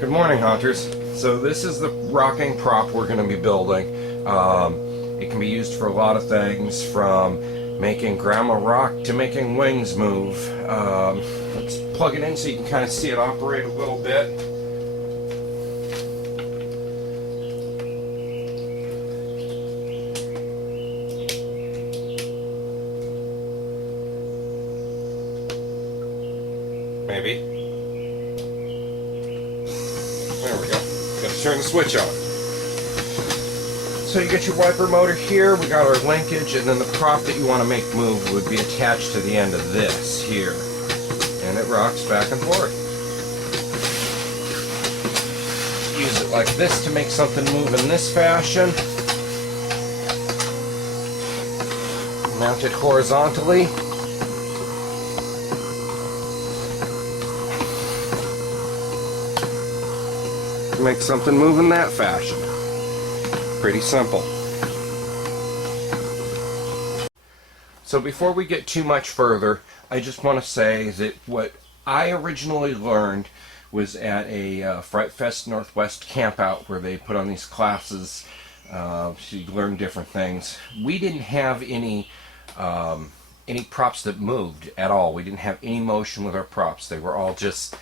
Good morning, hunters. So this is the rocking prop we're going to be building. It can be used for a lot of things, from making grandma rock to making wings move. Let's plug it in so you can kind of see it operate a little bit. Maybe. There we go. Gotta turn the switch on. So you get your wiper motor here, we got our linkage, and then the prop that you want to make move would be attached to the end of this here. And it rocks back and forth. Use it like this to make something move in this fashion. Mount it horizontally. Make something move in that fashion. Pretty simple. So before we get too much further, I just want to say that what I originally learned was at a Fright Fest Northwest campout, where they put on these classes so you learn different things. We didn't have any props that moved at all. We didn't have any motion with our props. They were all just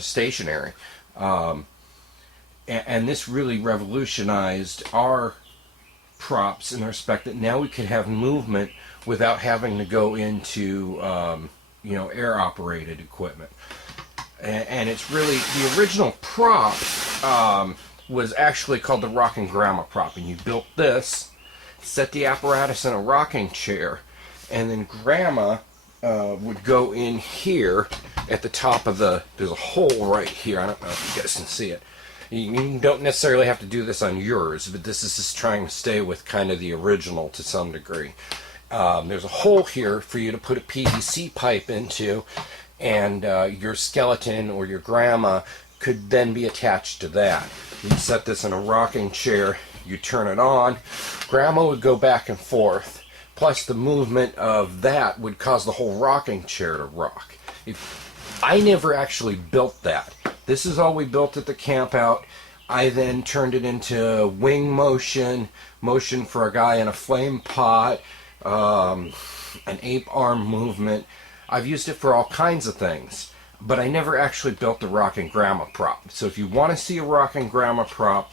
stationary. And this really revolutionized our props in the respect that now we could have movement without having to go into air-operated equipment. And it's really, the original prop was actually called the rocking grandma prop, and you built this, set the apparatus in a rocking chair, and then grandma would go in here at the top of there's a hole right here. I don't know if you guys can see it. You don't necessarily have to do this on yours, but this is just trying to stay with kind of the original to some degree. There's a hole here for you to put a PVC pipe into, and your skeleton or your grandma could then be attached to that. You set this in a rocking chair, you turn it on, grandma would go back and forth, plus the movement of that would cause the whole rocking chair to rock. I never actually built that. This is all we built at the campout. I then turned it into wing motion for a guy in a flame pot, an ape arm movement. I've used it for all kinds of things, but I never actually built the rocking grandma prop. So if you want to see a rocking grandma prop,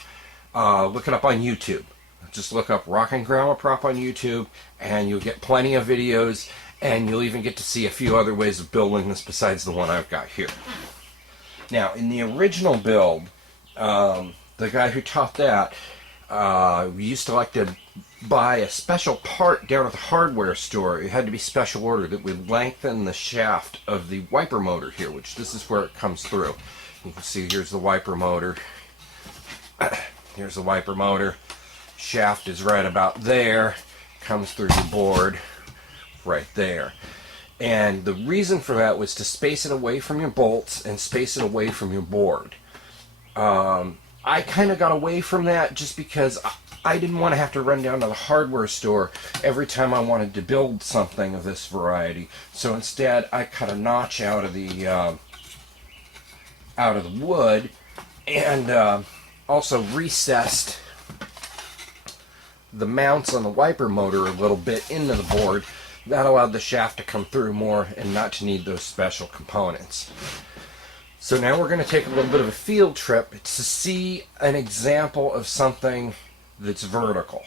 look it up on YouTube. Just look up rocking grandma prop on YouTube, and you'll get plenty of videos, and you'll even get to see a few other ways of building this besides the one I've got here. Now, in the original build, the guy who taught that, we used to like to buy a special part down at the hardware store. It had to be special order that would lengthen the shaft of the wiper motor here, which this is where it comes through. You can see here's the wiper motor. Here's the wiper motor. Shaft is right about there. Comes through the board right there. And the reason for that was to space it away from your bolts and space it away from your board. I kind of got away from that just because I didn't want to have to run down to the hardware store every time I wanted to build something of this variety. So instead, I cut a notch out of the wood, and also recessed the mounts on the wiper motor a little bit into the board. That allowed the shaft to come through more and not to need those special components. So now we're going to take a little bit of a field trip to see an example of something that's vertical.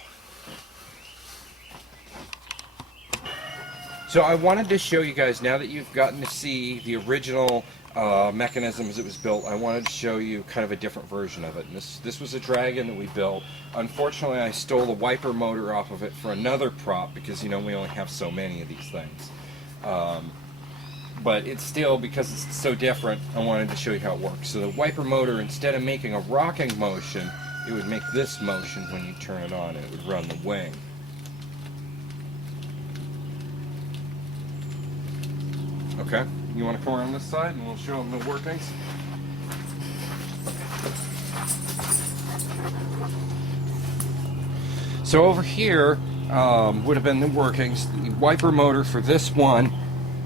So I wanted to show you guys, now that you've gotten to see the original mechanism as it was built, I wanted to show you kind of a different version of it. And this was a dragon that we built. Unfortunately, I stole the wiper motor off of it for another prop because, we only have so many of these things. But it's still, because it's so different, I wanted to show you how it works. So the wiper motor, instead of making a rocking motion, it would make this motion when you turn it on, and it would run the wing. Okay, you want to come around this side and we'll show them the workings? So over here would have been the workings. The wiper motor for this one,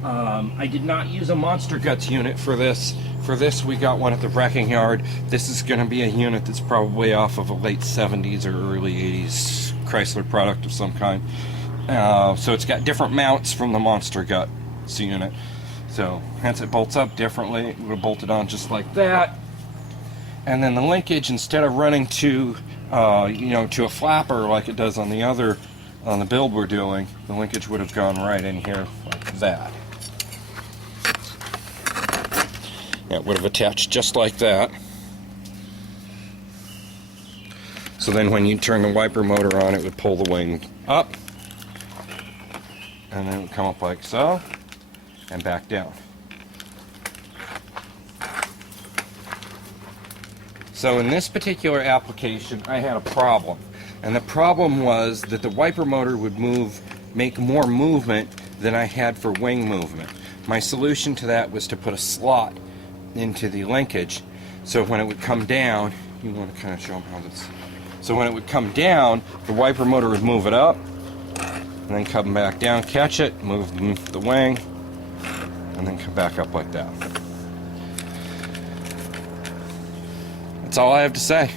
I did not use a Monster Guts unit for this For this, we got one at the wrecking yard. This is going to be a unit that's probably off of a late 70s or early 80s Chrysler product of some kind. So it's got different mounts from the Monster Guts unit. So hence it bolts up differently. It would have bolted on just like that. And then the linkage, instead of running to to a flapper like it does on the build we're doing, the linkage would have gone right in here like that. It would have attached just like that. So then when you turn the wiper motor on, it would pull the wing up, and then it would come up like so, and back down. So in this particular application, I had a problem. And the problem was that the wiper motor would make more movement than I had for wing movement. My solution to that was to put a slot into the linkage, so when it would come down, you want to kind of show them how this. So when it would come down, the wiper motor would move it up, and then come back down, catch it, move the wing, and then come back up like that. That's all I have to say.